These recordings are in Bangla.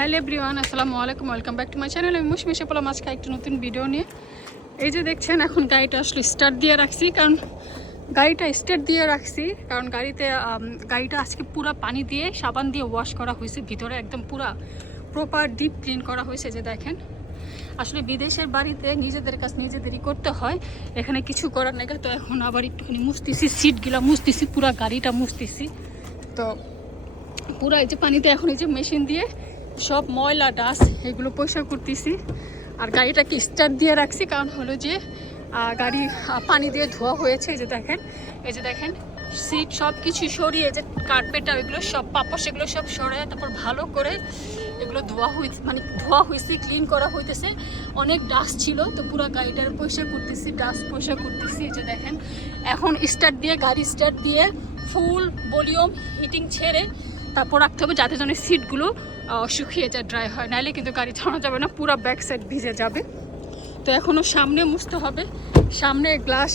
হ্যালো এভরিওয়ান, আসসালামু আলাইকুম, welcome back to my channel. আমি মুশমিশে পড়লাম আজকে একটা নতুন ভিডিও নিয়ে। এই যে দেখছেন, এখন গাড়িটা আসলে স্টার্ট দিয়ে রাখছি, কারণ গাড়িটা আজকে পুরো পানি দিয়ে সাবান দিয়ে ওয়াশ করা হয়েছে, ভিতরে একদম পুরো প্রপার ডিপ ক্লিন করা হয়েছে। যে দেখেন, আসলে বিদেশের বাড়িতে নিজেদের কাজ নিজেদেরই করতে হয়, এখানে কিছু করার নেই। তো এখন আবার একটুখানি মুছতেছি, সিটগুলা মুছতেছি, পুরো গাড়িটা মুছতেছি। তো পুরো এই যে পানিতে এখন এই যে মেশিন দিয়ে সব ময়লা ডাস্ট এগুলো পরিষ্কার করতেছি। আর গাড়িটাকে স্টার্ট দিয়ে রাখছি, কারণ হলো যে গাড়ি পানি দিয়ে ধোয়া হয়েছে। এই যে দেখেন সিট সব কিছু সরিয়ে, যে কার্পেটটা ওইগুলো সব পাপস এগুলো সব সরায় তারপর ভালো করে এগুলো ধোয়া হয়েছে, ক্লিন করা হইতেছে। অনেক ডাস্ট ছিল, তো পুরো গাড়িটার পরিষ্কার করতেছি, ডাস্ট পরিষ্কার করতেছি। এই যে দেখেন, এখন গাড়ি স্টার্ট দিয়ে ফুল ভলিউম হিটিং ছেড়ে তারপর রাখতে হবে, যাতে যেন সিটগুলো শুকিয়ে যায়, ড্রাই হয়, নাহলে কিন্তু গাড়ি চালানো যাবে না, পুরো ব্যাক সাইড ভিজে যাবে। তো এখনও সামনে মুছতে হবে, সামনে গ্লাস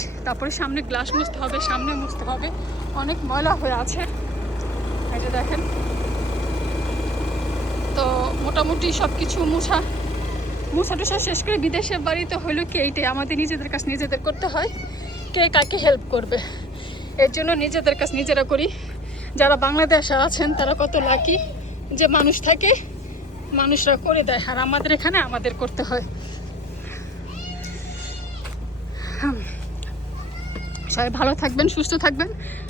মুছতে হবে, সামনে মুছতে হবে, অনেক ময়লা হয়ে আছে। এই যে দেখেন, তো মোটামুটি সব কিছু মুছা টুছা শেষ করে বিদেশের বাড়িতে হইলো কি এইটাই, আমাদের নিজেদের কাজ নিজেদের করতে হয়, কে কাকে হেল্প করবে। এর জন্য নিজেদের কাজ নিজেরা করি। যারা বাংলাদেশে আছেন তারা কত লাকি যে মানুষ থাকে, মানুষরা করে দেয়, আর আমাদের এখানে আমাদের করতে হয়। সবাই ভালো থাকবেন, সুস্থ থাকবেন।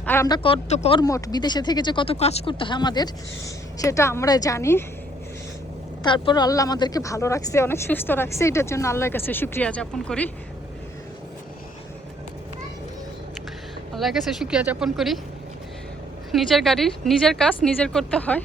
আর আমরা কর্মঠ, বিদেশে থেকে যে কত কাজ করতে হয় আমাদের, সেটা আমরা জানি। তারপর আল্লাহ আমাদেরকে ভালো রাখছে, অনেক সুস্থ রাখছে, এটার জন্য আল্লাহর কাছে শুকরিয়া যাপন করি। নিজের গাড়ি নিজের কাজ নিজের করতে হয়।